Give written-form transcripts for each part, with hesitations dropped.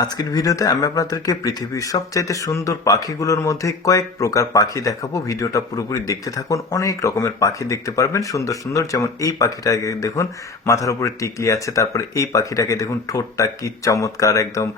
আজকের ভিডিওতে আমি আপনাদেরকে পৃথিবীর সবচাইতে সুন্দর পাখিগুলোর মধ্যে কয়েক প্রকার পাখি দেখাবো। ভিডিওটা পুরোপুরি দেখতে থাকুন। অনেক রকমের পাখি দেখতে পারবেন, সুন্দর সুন্দর। যেমন এই পাখিটাকে দেখুন, মাথার উপরে টিকলি আছে। তারপরে এই পাখিটাকে দেখুন, ঠোঁটটা কি চমৎকার, একদম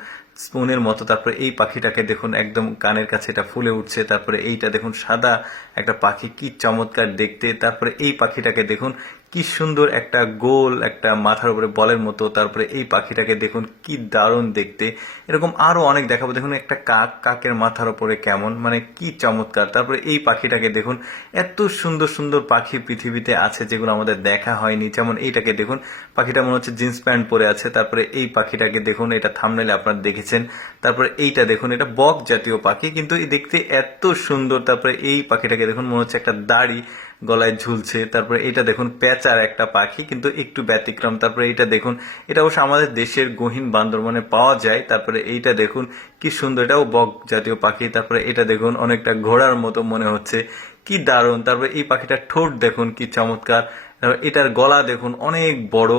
স্পুনের মতো। তারপরে এই পাখিটাকে দেখুন, একদম কানের কাছে এটা ফুলে উঠছে। তারপরে এইটা দেখুন, সাদা একটা পাখি, কি চমৎকার দেখতে। তারপরে এই পাখিটাকে দেখুন, কি সুন্দর একটা গোল, একটা মাথার উপরে বলের মতো। তারপরে এই পাখিটাকে দেখুন, কি দারুণ দেখতে। এরকম আরো অনেক দেখাবো। দেখুন একটা কাক, কাকের মাথার উপরে কেমন, মানে কি চমৎকার। তারপরে এই পাখিটাকে দেখুন, এত সুন্দর সুন্দর পাখি পৃথিবীতে আছে যেগুলো আমাদের দেখা হয়নি। যেমন এইটাকে দেখুন, পাখিটা মনে হচ্ছে জিন্স প্যান্ট পরে আছে। তারপরে এই পাখিটাকে দেখুন, এটা থাম্বনেইলে আপনারা দেখেছেন। তারপরে এইটা দেখুন, এটা বক জাতীয় পাখি, কিন্তু এই দেখতে এত সুন্দর। তারপরে এই পাখিটাকে দেখুন, মনে হচ্ছে একটা দাড়ি গলায় ঝুলছে। তারপরে এটা দেখুন, পেঁচার একটা পাখি, কিন্তু একটু ব্যতিক্রম। তারপরে এইটা দেখুন, এটা অবশ্য আমাদের দেশের গহীন বান্দরবনে পাওয়া যায়। তারপরে এইটা দেখুন, কি সুন্দর, এটাও বক জাতীয় পাখি। তারপরে এটা দেখুন, অনেকটা ঘোড়ার মতো মনে হচ্ছে, কি দারুণ। তারপরে এই পাখিটার ঠোঁট দেখুন, কি চমৎকার। তারপর এটার গলা দেখুন, অনেক বড়।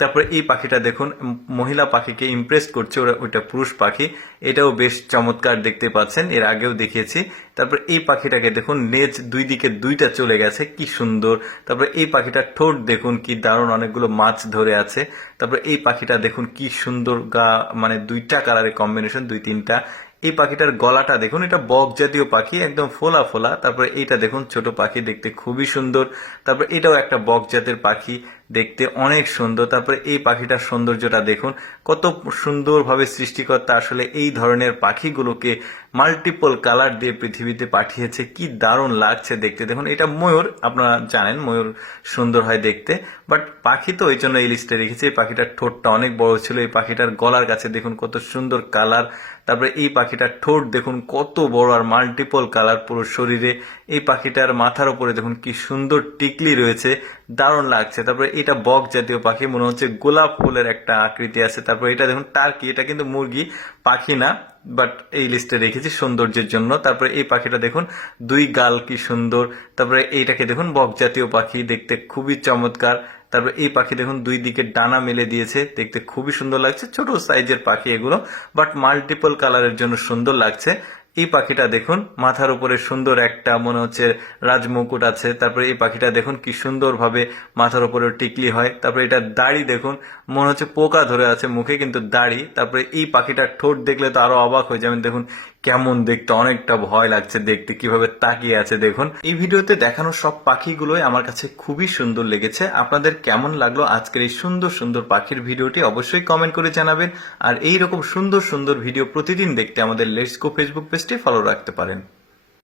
তারপরে এই পাখিটা দেখুন, মহিলা পাখিকে ইমপ্রেস করছে, ওইটা পুরুষ পাখি। এটাও বেশ চমৎকার দেখতে পাচ্ছেন, এর আগেও দেখিয়েছি। তারপর এই পাখিটাকে দেখুন, লেজ দুই দিকে দুইটা চলে গেছে, কি সুন্দর। তারপরে এই পাখিটার ঠোঁট দেখুন, কি দারুণ, অনেকগুলো মাছ ধরে আছে। তারপরে এই পাখিটা দেখুন, কি সুন্দর গা, মানে দুইটা কালারের কম্বিনেশন, দুই তিনটা। এই পাখিটার গলাটা দেখুন, এটা বক জাতীয় পাখি, একদম ফোলা ফোলা। তারপরে এইটা দেখুন, ছোট পাখি, দেখতে খুবই সুন্দর। তারপরে এটাও একটা বক জাতের পাখি, দেখতে অনেক সুন্দর। তারপরে এই পাখিটার সৌন্দর্যটা দেখুন, কত সুন্দরভাবে সৃষ্টিকর্তা আসলে এই ধরনের পাখিগুলোকে মাল্টিপল কালার দিয়ে পৃথিবীতে পাঠিয়েছে। কি দারুণ লাগছে দেখতে। দেখুন এটা ময়ূর, আপনারা জানেন ময়ূর সুন্দর হয় দেখতে, বাট পাখি তো এই জন্য এই লিস্টে রেখেছি। এই পাখিটার ঠোঁটটা অনেক বড় ছিল। এই পাখিটার গলার কাছে দেখুন কত সুন্দর কালার। তারপরে এই পাখিটার ঠোঁট দেখুন কত বড় আর মাল্টিপল কালার পুরো শরীরে। এই পাখিটার মাথার উপরে দেখুন কি সুন্দর টিকলি রয়েছে, দারুণ লাগছে। তারপরে এটা বক জাতীয় পাখি, মনে হচ্ছে গোলাপ ফুলের একটা আকৃতি আছে। তারপরে এটা দেখুন টার্কি, এটা কিন্তু মুরগি, পাখি না, বাট এই লিস্টে রেখেছি সৌন্দর্যের জন্য। তারপরে এই পাখিটা দেখুন, দুই গাল, কি সুন্দর। তারপরে এইটাকে দেখুন, বক জাতীয় পাখি, দেখতে খুবই চমৎকার। তারপরে এই পাখি দেখুন, দুই দিকে ডানা মেলে দিয়েছে, দেখতে খুবই সুন্দর লাগছে। ছোট সাইজের পাখি এগুলো, বাট মাল্টিপল কালারের জন্য সুন্দর লাগছে। এই পাখিটা দেখুন, মাথার উপরে সুন্দর একটা মনে হচ্ছে রাজমুকুট আছে। তারপরে এই পাখিটা দেখুন, কি সুন্দর ভাবে মাথার উপরে টিকলি হয়। তারপরে এটা দাড়ি দেখুন, মনে হচ্ছে পোকা ধরে আছে মুখে, কিন্তু দাড়ি। তারপরে এই পাখিটার ঠোঁট দেখলে তো আরো অবাক হয়ে যাবেন। দেখুন কেমন দেখতে, অনেকটা ভয় লাগছে দেখতে, কিভাবে তাকিয়ে আছে দেখুন। এই ভিডিওতে দেখানো সব পাখিগুলোই আমার কাছে খুবই সুন্দর লেগেছে। আপনাদের কেমন লাগলো আজকের এই সুন্দর সুন্দর পাখির ভিডিওটি অবশ্যই কমেন্ট করে জানাবেন। আর এইরকম সুন্দর সুন্দর ভিডিও প্রতিদিন দেখতে আমাদের লেটস গো ফেসবুক পেজটি ফলো রাখতে পারেন।